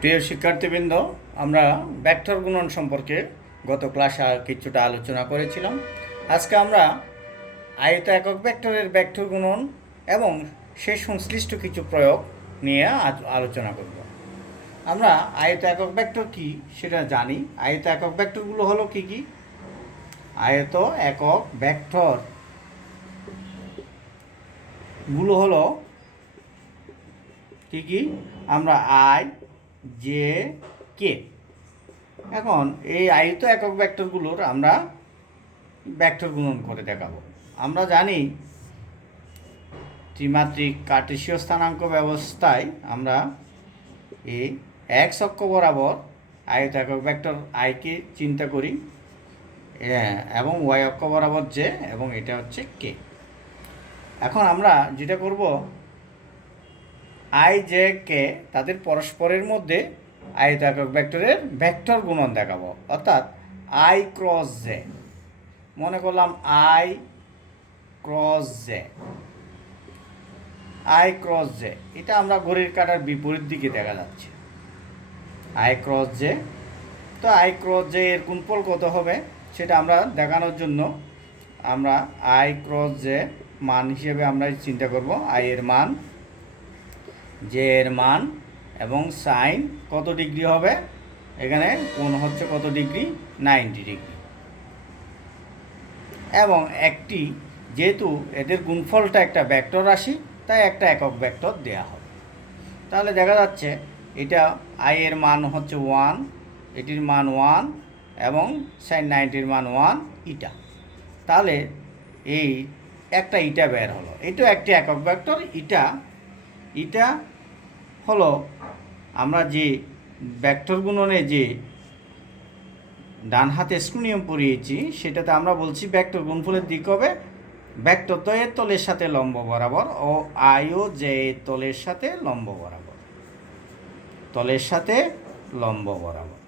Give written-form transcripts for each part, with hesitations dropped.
প্রিয় শিক্ষার্থীবৃন্দ, আমরা ভেক্টর গুণন সম্পর্কে গত ক্লাসে কিছুটা আলোচনা করেছিলাম। আজকে আমরা আয়ত একক ভেক্টরের ভেক্টর গুণন এবং সেই সংশ্লিষ্ট কিছু প্রয়োগ নিয়ে আলোচনা করব। আমরা আয়ত একক ভেক্টর কি সেটা জানি। আয়ত একক ভেক্টরগুলো হলো কি কি? আয়ত একক ভেক্টরগুলো হলো কি কি? আমরা আই, জে, কে। এখন এই আয়ত একক ভেক্টরগুলোর আমরা ভেক্টর গুণন করে দেখাবো। আমরা জানি ত্রিমাত্রিক কার্টেসীয় স্থানাঙ্ক ব্যবস্থায় আমরা এই এক্স অক্ষ বরাবর আয়ত একক ভেক্টর আইকে চিন্তা করি এবং ওয়াই অক্ষ বরাবর জে, এবং এটা হচ্ছে কে। এখন আমরা যেটা করব, আই, জে, কে তাদের পরস্পরের মধ্যে আয়ত একক ভেক্টরের ভেক্টর গুণন দেখাবো, অর্থাৎ আই ক্রস জে। মনে করলাম I cross J, I cross J, এটা আমরা ঘড়ির কাঁটার বিপরীত দিকে দেখা যাচ্ছে আই ক্রস জে। তো আই ক্রস জে এর গুণফল কত হবে সেটা আমরা দেখানোর জন্য আমরা আই ক্রস জে মান হিসেবে আমরা চিন্তা করব আই এর মান, জে এর মান এবং সাইন কত ডিগ্রি হবে। এখানে কোণ হচ্ছে কত ডিগ্রি? 90 ডিগ্রি। এবং একটি, যেহেতু এদের গুণফলটা একটা ভেক্টর রাশি, তাই একটা একক ভেক্টর দেয়া হবে। তাহলে দেখা যাচ্ছে এটা আই এর মান হচ্ছে 1, এটির মান 1 এবং সাইন 90-র মান 1 ইটা। তাহলে এই একটা ইটা বের হলো, এটাও একটি একক ভেক্টর। ইটা হলো আমরা যে ভেক্টর গুণনে যে ডান হাতে স্ক্রু নিয়ম পড়িয়েছি, সেটাতে আমরা বলছি ভেক্টর গুণফলের দিক হবে ভেক্টর দ্বয়ের তলের সাথে লম্ব বরাবর ও আই ও জে তলের সাথে লম্ব বরাবর, তলের সাথে লম্ব বরাবর।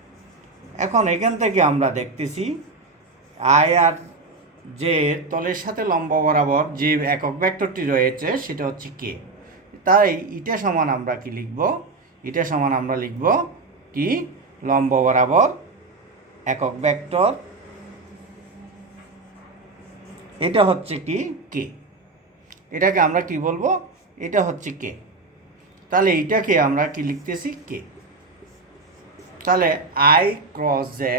এখন এখান থেকে আমরা দেখতেছি আই আর জে তলের সাথে লম্ব বরাবর যে একক ভেক্টরটি রয়েছে সেটা হচ্ছে কে। তাই ইটা সমান আমরা কি লিখব? ইটা সমান আমরা লিখব কি? লম্ব বরাবর একক ভেক্টর, এটা হচ্ছে কি? কে। এটাকে আমরা কি বলবো? এটা হচ্ছে কে। তাহলে এইটাকে আমরা কি লিখতেছি? কে। তাহলে আই ক্রস জে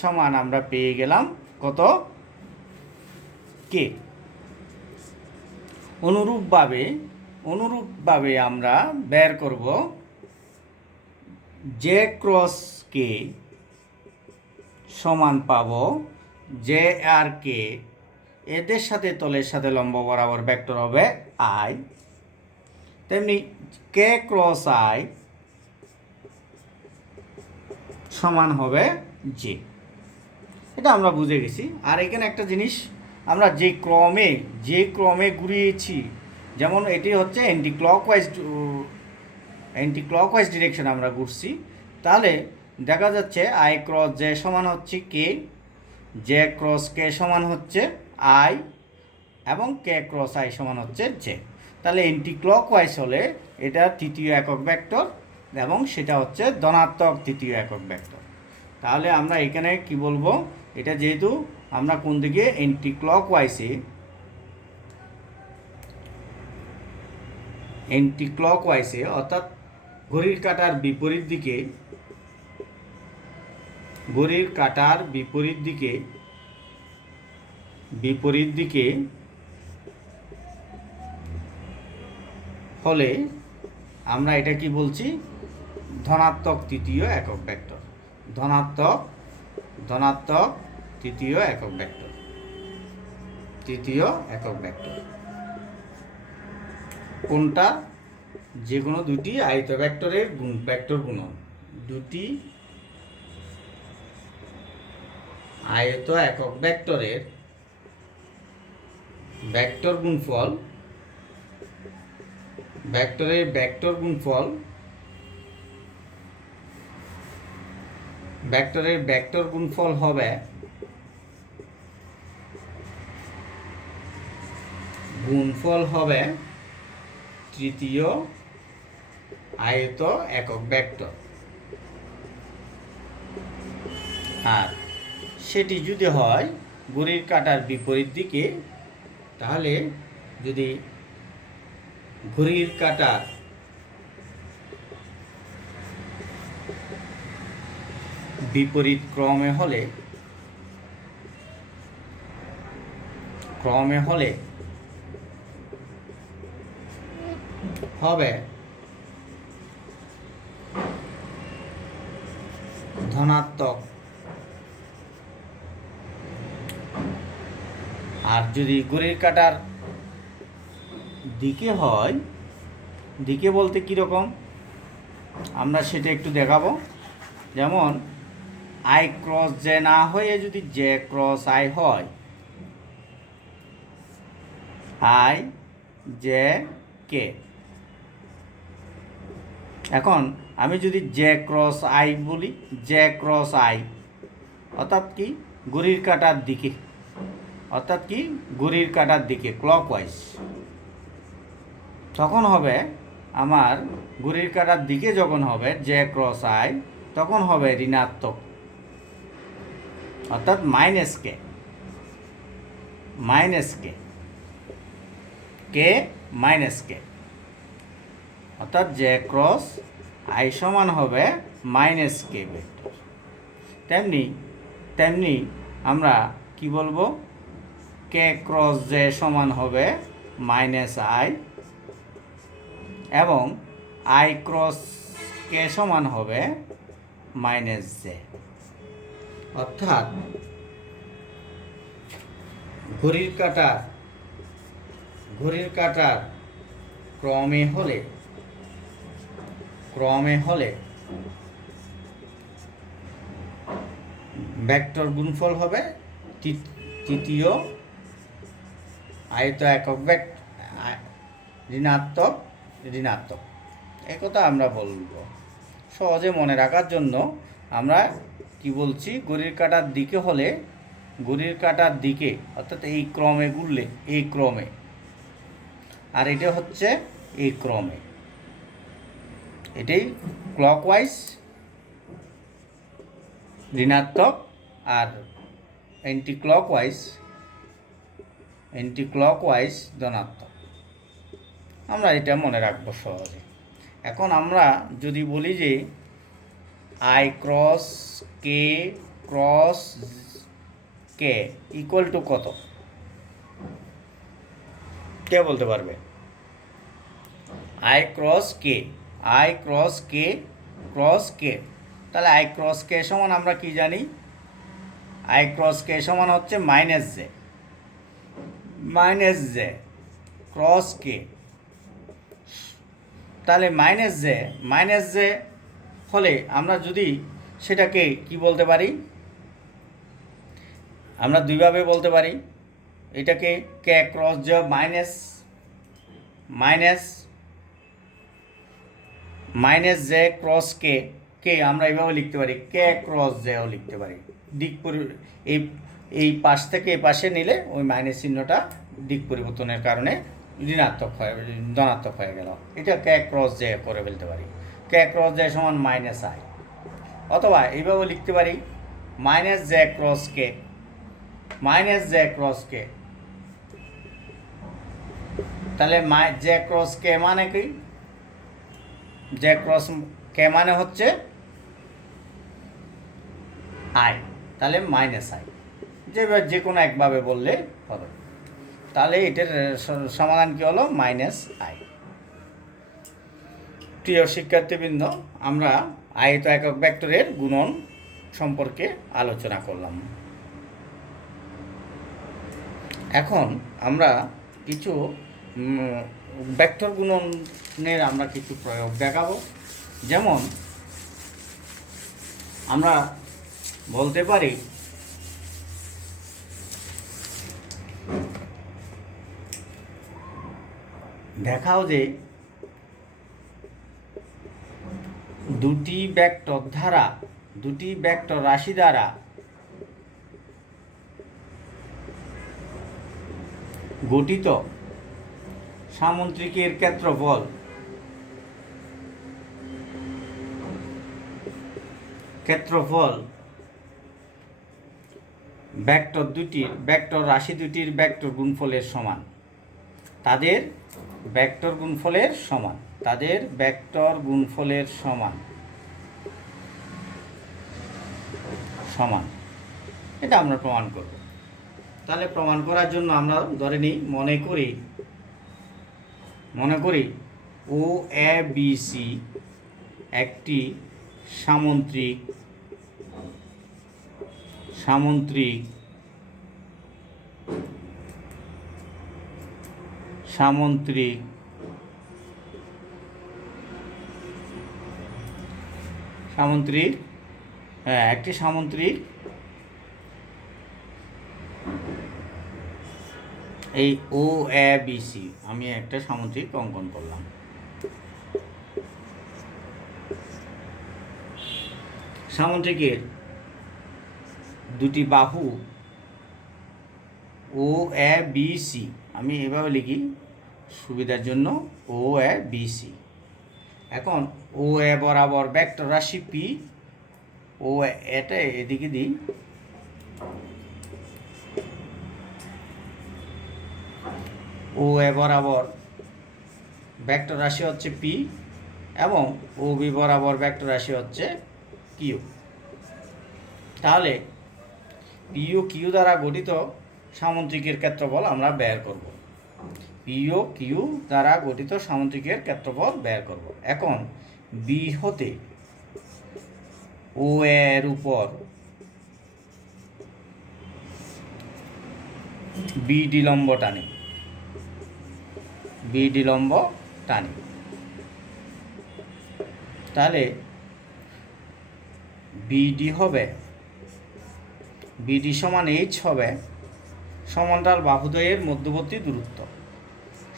সমান আমরা পেয়ে গেলাম কত? কে। অনুরূপভাবে আমরা বের করব জে ক্রস কে সমান পাবো জে আর কে, এদের সাথে তলের সাথে লম্ব বরাবর ভেক্টর হবে আই, তেমনি কে ক্রস আই সমান হবে জে। এটা আমরা বুঝে গেছি। আর এখানে একটা জিনিস, আমরা যে ক্রমে ঘুরিয়েছি, যেমন এটি হচ্ছে অ্যান্টি ক্লকওয়াইজ ডিরেকশন আমরা ঘুরছি, তাহলে দেখা যাচ্ছে আই ক্রস জে সমান হচ্ছে কে, জে ক্রস কে সমান হচ্ছে আই এবং কে ক্রস আই সমান হচ্ছে জে। তাহলে অ্যান্টি ক্লকওয়াইজ হলে এটা তৃতীয় একক ভেক্টর এবং সেটা হচ্ছে ধনাত্মক তৃতীয় একক ভেক্টর। তাহলে আমরা এখানে কি বলবো? এটা যেহেতু আমরা কোন দিকে অ্যান্টি ক্লকওয়াইজে অর্থাৎ ঘড়ির কাঁটার বিপরীত দিকে হলে আমরা এটা কি বলছি? ধনাত্মক তৃতীয় একক ভেক্টর। ধনাত্মক তৃতীয় একক ভেক্টর কোনটা? যে কোনো দুটি আয়ত ভেক্টরের ভেক্টর গুণন, দুটি আয়ত একক ভেক্টরের ভেক্টর গুণফল, ভেক্টরের ভেক্টর গুণফল হবে তৃতীয় আয়ত একক ভেক্টর। আর সেটি যদি হয় ঘড়ির কাঁটার বিপরীত দিকে, তাহলে যদি ঘড়ির কাঁটার বিপরীত ক্রমে হলে হবে ধনাত্মক, আর যদি ঘড়ির কাঁটার দিকে হয়, দিকে বলতে কীরকম আমরা সেটা একটু দেখাবো। যেমন আই ক্রস জে না হয়ে যদি জে ক্রস আই হয়, আই জে কে। এখন আমি যদি জে ক্রস আই বলি, জে ক্রস আই অর্থাৎ কি ঘড়ির কাঁটার দিকে, ক্লকওয়াইজ, তখন হবে আমার ঘড়ির কাঁটার দিকে যখন হবে জে ক্রস আই, তখন হবে ঋণাত্মক, অর্থাৎ মাইনাস কে, অর্থাৎ জে ক্রস আই সমান হবে মাইনাস কে ভেক্টর। তেমনি আমরা কি বলবো, কে ক্রস জে সমান হবে মাইনাস আই, এবং আই ক্রস কে সমান হবে মাইনাস জে। অর্থাৎ ঘড়ির কাঁটার ক্রমে হলে ভেক্টর গুণফল হবে তৃতীয় আয়ত একক ঋণাত্মক। একথা আমরা বলবো সহজে মনে রাখার জন্য। আমরা কি বলছি, ঘড়ির কাঁটার দিকে হলে, ঘড়ির কাঁটার দিকে অর্থাৎ এই ক্রমে ঘুরলে, এই ক্রমে, আর এটা হচ্ছে এই ক্রমে, এটাই ক্লকওয়াইজ ঋণাত্মক, আর অ্যান্টি ক্লকওয়াইজ ধনাত্মক। আমরা এটা মনে রাখবো সহজে। এখন আমরা যদি বলি যে I cross K equal to কত, কে বলতে পারবে? আই ক্রস কে, তাহলে আই ক্রস কে সমান আমরা কি জানি? আই ক্রস কে সমান হচ্ছে মাইনাস জে ক্রস কে। তাহলে মাইনাস জে হলে আমরা যদি সেটাকে কি বলতে পারি, আমরা দুইভাবে বলতে পারি। এটাকে K cross J minus J cross K আমরা এইভাবে লিখতে পারি, কে ক্রস জেও লিখতে পারি। এই পাশ থেকে এই পাশে নিলে ওই মাইনাস চিহ্নটা দিক পরিবর্তনের কারণে ধনাত্মক হয়ে গেল। এটা কে ক্রস জে করে ফেলতে পারি। কে ক্রস জে সমান মাইনাস আই, অথবা এইভাবে লিখতে পারি মাইনাস জে ক্রস কে। তাহলে জে ক্রস কে মানে কি? জে ক্রস কে মানে হচ্ছে আই, তাহলে মাইনাস আই, যে কোনো একভাবে বললে হবে। তাহলে এটার সমাধান কি হলো? Minus I. প্রিয় শিক্ষার্থীবৃন্দ, আমরা আয়ত একক ভেক্টরের গুণন সম্পর্কে আলোচনা করলাম। এখন আমরা কিছু ভেক্টর গুণনের আমরা কিছু প্রয়োগ দেখাবো। যেমন আমরা বলতে পারি দেখাও যে দুটি ভেক্টর রাশি দ্বারা গঠিত সামুদ্রিকের ক্ষেত্রফল ভেক্টর রাশি দুটির ভেক্টর গুণফলের সমান, তাদের ভেক্টর গুণফলের সমান, তাদের ভেক্টর গুণফলের সমান সমান এটা আমরা প্রমাণ করব। তাহলে প্রমাণ করার জন্য আমরা ধরে নিই, মনে করি ও এ বি সি একটি সামন্ত্রিক একটি সামন্ত্রিক এই ও এ বি সি, আমি একটা সামুদ্রিক অঙ্কন করলাম। সামুদ্রিকের দুটি বাহু ও এ বি সি, আমি এভাবে লিখি সুবিধার জন্য, ও এ বি সি। এখন ও এ বরাবর ভেক্টর রাশি পি, ও এটা এদিকে দিই, ও এ বরাবর ভেক্টর রাশি হচ্ছে পি এবং ও বি বরাবর ভেক্টর রাশি হচ্ছে কিউ। তাহলে পি ও কিউ দ্বারা গঠিত সামুদ্রিকের ক্ষেত্রফল আমরা বের করব। পি ও কিউ দ্বারা গঠিত সামুদ্রিকের ক্ষেত্রফল বের করব। এখন বি হতে ও এর উপর বিডি লম্ব টানি, তাহলে বিডি সমান এইচ হবে সমান্তরাল বাহুদ্বয়ের মধ্যবর্তী দূরত্ব,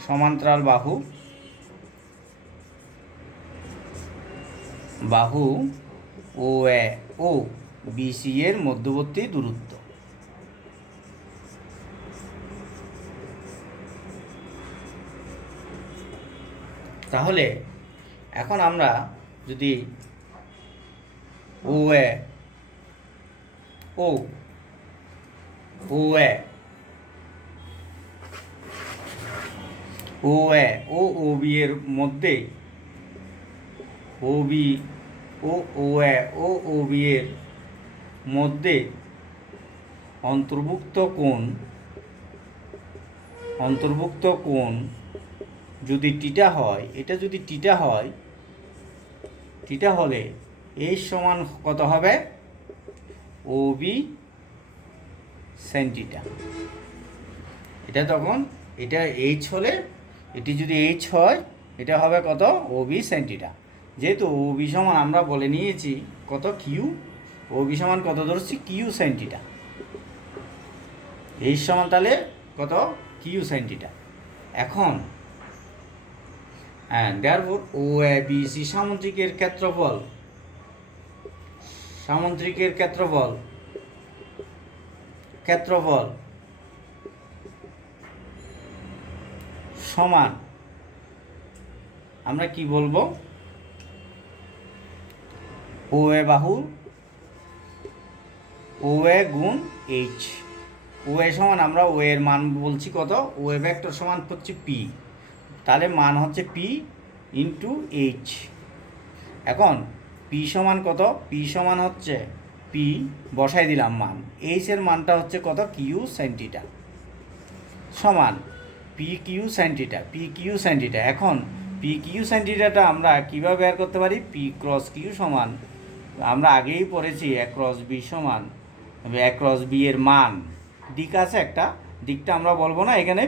সমান্তরাল বাহু ও এ ও বিসি এর মধ্যবর্তী দূরত্ব। তাহলে এখন আমরা যদি ও এ ও বি এর মধ্যে ও বি এর মধ্যে অন্তর্ভুক্ত কোণ যদি টিটা হয়, এটা যদি টিটা হয়, টিটা হলে এই সমান কত হবে? ও বি সাইন টিটা। এটা তখন এটা এইচ হলে, এটি যদি এইচ হয়, এটা হবে কত? ও বি সাইন টিটা। যেহেতু ও বি সমান আমরা বলে নিয়েছি কত? কিউ। ও বি সমান কত ধরছি? কিউ সাইন টিটা। এইচ সমান তাহলে কত? কিউ সাইন টিটা। এখন therefore O A B C সামুদ্রিকের ক্ষেত্রফল সমান, আমরা কি বলবো? ও এ বাহু ও এ গুণ এইচ। ও এ সমান আমরা ও এর মান বলছি কত? ও এ ভেক্টর সমান হচ্ছে পি, তাহলে মান হচ্ছে পি ইন্টু এইচ। এখন পি সমান কত? পি সমান হচ্ছে পি বসাই দিলাম মান, এইচ এর মানটা হচ্ছে কত? কিউ সাইন টিটা সমান পি কিউ সাইন টিটা। এখন পি কিউ সাইন টিটাটা আমরা কীভাবে বের করতে পারি? পি ক্রস কিউ সমান, আমরা আগেই পড়েছি এ ক্রস বি সমান, এ ক্রস বি এর মান দিক আছে একটা, দিকটা আমরা বলবো না এখানে।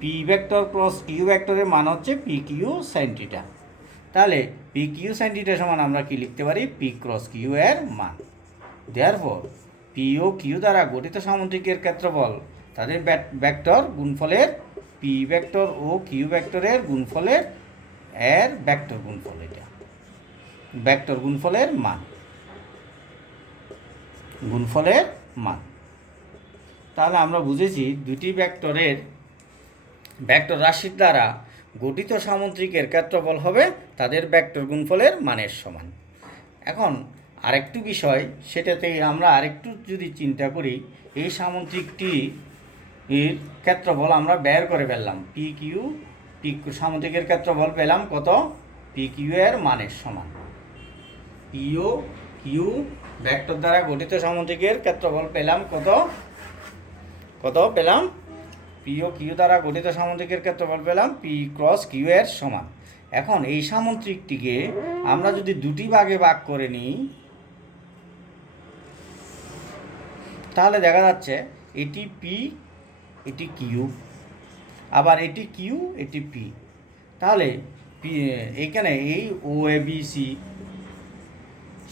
পি ভেক্টর ক্রস কিউ ভেক্টরের মান হচ্ছে পি কিউ সাইন টিটা। তাহলে পি কিউ সাইন টিটা সমান আমরা কি লিখতে পারি? পি ক্রস কিউ এর মান। দেয়ারফর পি ও কিউ দ্বারা গঠিত সামুদ্রিকের ক্ষেত্রফল তাদের ভেক্টর গুণফলের, পি ভেক্টর ও কিউ ভেক্টরের গুণফলের ভেক্টর গুণফল, এটা ভেক্টর গুণফলের মান। তাহলে আমরা বুঝেছি দুটি ভেক্টর রাশির দ্বারা গঠিত সামুদ্রিকের ক্ষেত্রফল হবে তাদের ভেক্টর গুণফলের মানের সমান। এখন আরেকটু বিষয়, সেটাতে আমরা আরেকটু যদি চিন্তা করি, এই সামুদ্রিকটি এর ক্ষেত্রফল আমরা বের করে ফেললাম। পি কিউ সামুদ্রিকের ক্ষেত্রফল পেলাম কত? পি কিউ এর মানের সমান। পিও কিউ ভেক্টর দ্বারা গঠিত সামুদ্রিকের ক্ষেত্রফল পেলাম কত? কত পেলাম? পিও কিউ দ্বারা গঠিত সামুদ্রিকের ক্ষেত্রফল পেলাম পি ক্রস কিউ এর সমান। এখন এই সামুদ্রিকটিকে আমরা যদি দুটি ভাগে ভাগ করে নিই, তাহলে দেখা যাচ্ছে এটি পি, এটি কিউ, আবার এটি কিউ, এটি পি। তাহলে এখানে এই ও এ বি সি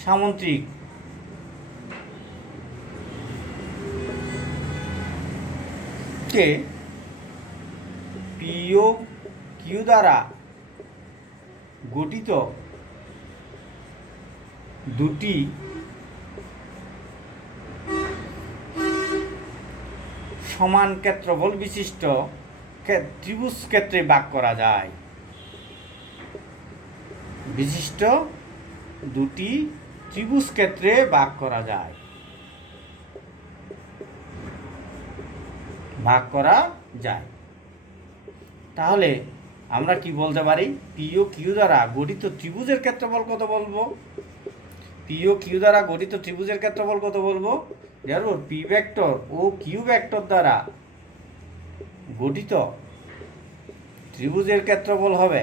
সামুদ্রিক কে পিও কিউ দ্বারা গঠিত দুটি সমান ক্ষেত্রফল বিশিষ্ট ত্রিভুজ ক্ষেত্রে ভাগ করা যায়। বিশিষ্ট দুটি ত্রিভুজ ক্ষেত্রে ভাগ করা যায়, ভাগ করা যায়। তাহলে আমরা কি বলতে পারি? পিও কিউ দ্বারা গঠিত ত্রিভুজের ক্ষেত্রফল কত বলবো? পিও কিউ দ্বারা গঠিত ত্রিভুজের ক্ষেত্রফল কত বলবো? যেমন পি ভেক্টর ও কিউ ভেক্টর দ্বারা গঠিত ত্রিভুজের ক্ষেত্রফল হবে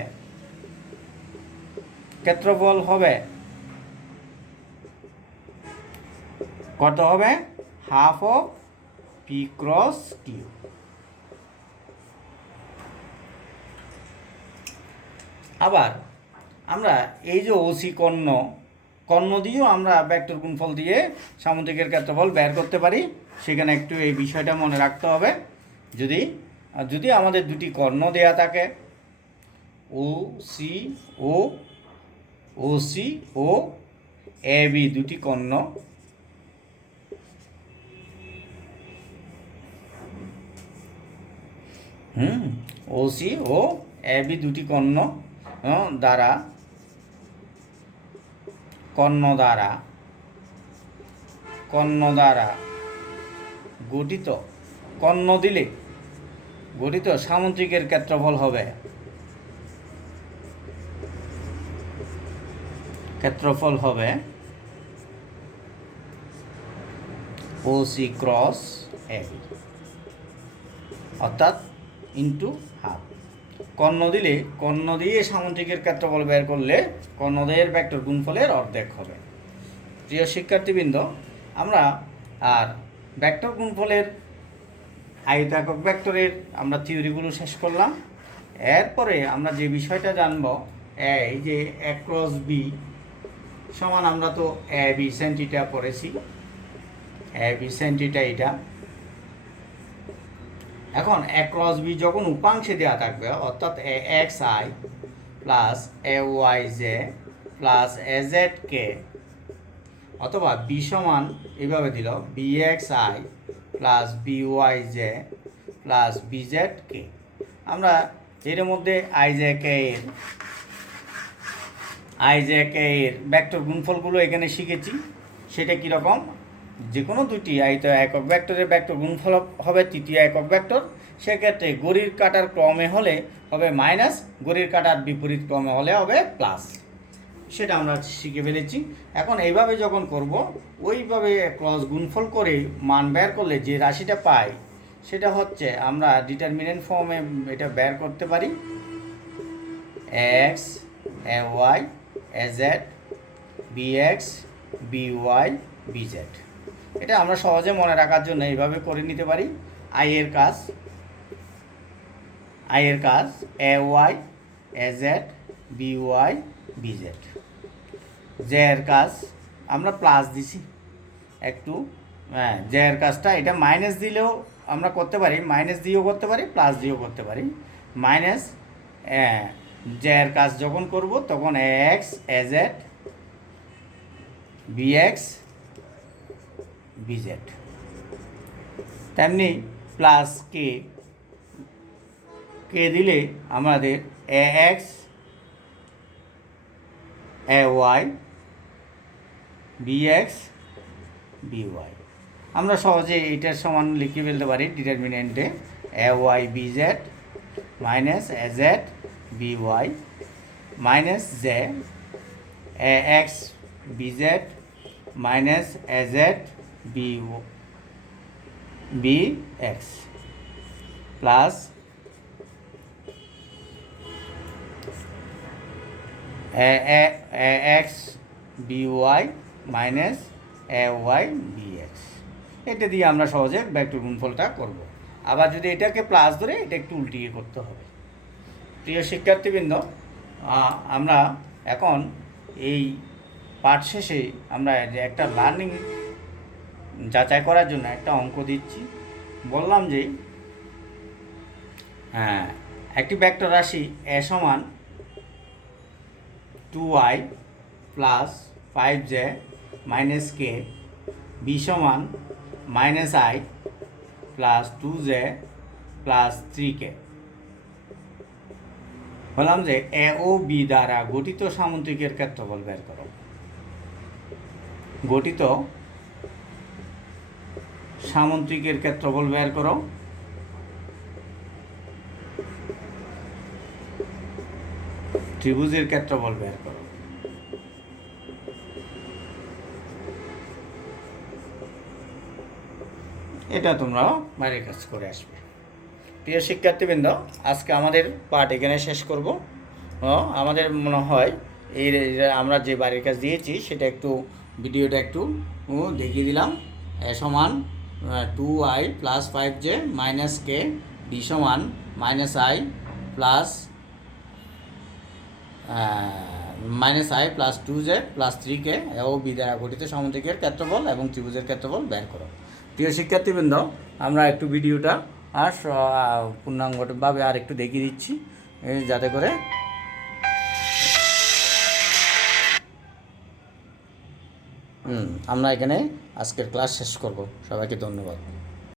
কত হবে? Half of P cross Q. আবার আমরা এই যে ওসি কর্ণ দিয়েও আমরা ভেক্টর গুণফল দিয়ে সামুদ্রিকের ক্ষেত্রফল বের করতে পারি। সেখানে একটু এই বিষয়টা মনে রাখতে হবে। যদি আমাদের দুটি কর্ণ দেয়া থাকে, ও সি ও এ বি দুটি কর্ণ, ও সি ও এ বি দুটি কর্ণ দ্বারা গঠিত, কর্ণ দিলে গঠিত সামুদ্রিকের ক্ষেত্রফল হবে ও সি ক্রস এ বি, অর্থাৎ ইন্টু হাফ। কর্ণ দিয়ে সামুদ্রিকের ক্ষেত্রফল বের করলে কর্ণদ্বয়ের ভেক্টর গুণফলের অর্ধেক হবে। প্রিয় শিক্ষার্থীবৃন্দ, আমরা আর ভেক্টর গুণফলের আয়তাকার ভেক্টরের আমরা থিওরিগুলো শেষ করলাম। এরপরে আমরা যে বিষয়টা জানব, এই যে এ ক্রস বি সমান, আমরা তো এ বি সেন থিটা পড়েছি, এ বি সেন থিটা এটা। এখন এ ক্রস বি যখন উপাংশে দেওয়া থাকবে, অর্থাৎ A X I plus A Y J plus A Z K, অথবা বি সমান এইভাবে দিল B X I plus B Y J plus B Z K. আমরা এর মধ্যে আই জে কে এর ভেক্টর গুণফলগুলো এখানে শিখেছি। সেটা কীরকম? যে কোনো দুটি আয়ত একক ভেক্টরের ভেক্টর গুণফল হবে তৃতীয় একক ভেক্টর। সেক্ষেত্রে ঘড়ির কাঁটার ক্রমে হলে হবে মাইনাস, ঘড়ির কাঁটার বিপরীত ক্রমে হলে হবে প্লাস। সেটা আমরা শিখে ফেলেছি। এখন এইভাবে যখন করব, ওইভাবে ক্রস গুণফল করে মান বের করলে যে রাশিটা পাই, সেটা হচ্ছে আমরা ডিটারমিনেন্ট ফর্মে এটা বের করতে পারি। X A Y A Z B X B Y B Z. এটা আমরা সহজে মনে রাখার জন্য এইভাবে করে নিতে পারি। আই এর কাজ A Y A Z B Y B Z. J এর কাজ আমরা প্লাস দিছি একটু, জে এর কাজটা এটা মাইনাস দিলেও আমরা করতে পারি, মাইনাস দিয়েও করতে পারি, প্লাস দিয়েও করতে পারি। মাইনাস জে এর কাজ যখন করব তখন A X A Z B X B Z, তেমনি প্লাস কে দিলে আমাদের A X A Y B X B Y. আমরা সহজে এইটার সমান লিখে ফেলতে পারি ডিটারমিনেন্টে A Y B Z minus A Z B Y minus J A X B Z minus A Z B X plus A X B Y minus A Y B X. এটা দিয়ে আমরা সহজে ভেক্টর গুণফলটা করব। আবার যদি এটাকে plus ধরে এটা একটু উল্টিয়ে করতে হবে। প্রিয় শিক্ষার্থীবৃন্দ, আমরা এখন এই পাঠ শেষে আমরা যে একটা লার্নিং যাচাই করার জন্য একটা অঙ্ক দিচ্ছি। বললাম যে একটি ভেক্টর রাশি এ সমান 2y plus 5j minus k B সমান minus i plus 2j plus 3k। বললাম যে এ ও বি দ্বারা গঠিত সামুদ্রিকের ক্ষেত্রফল বের করো। গঠিত সামুদ্রিকের ক্ষেত্রফল বের করো। ত্রিভুজের ক্ষেত্রফল বের করো। এটা তোমরা বাড়ির কাজ করে আসবে। প্রিয় শিক্ষার্থীবৃন্দ, আজকে আমাদের পাঠ এখানে শেষ করব। আমাদের মনে হয় এই আমরা যে বাড়ির কাজ দিয়েছি সেটা একটু ভিডিওটা একটু দেখিয়ে দিলাম। এ সমান 2i plus 5j minus k B সমান minus i plus plus 2j plus 3k ও বি দ্বারা গঠিত সামুদ্রিকের ক্ষেত্রফল এবং ত্রিভুজের ক্ষেত্রফল বের করো। প্রিয় শিক্ষার্থীবৃন্দ, আমরা একটু ভিডিওটা আর পূর্ণাঙ্গভাবে আর একটু দেখিয়ে দিচ্ছি যাতে করে আমরা এখানে আজকের ক্লাস শেষ করব। সবাইকে ধন্যবাদ।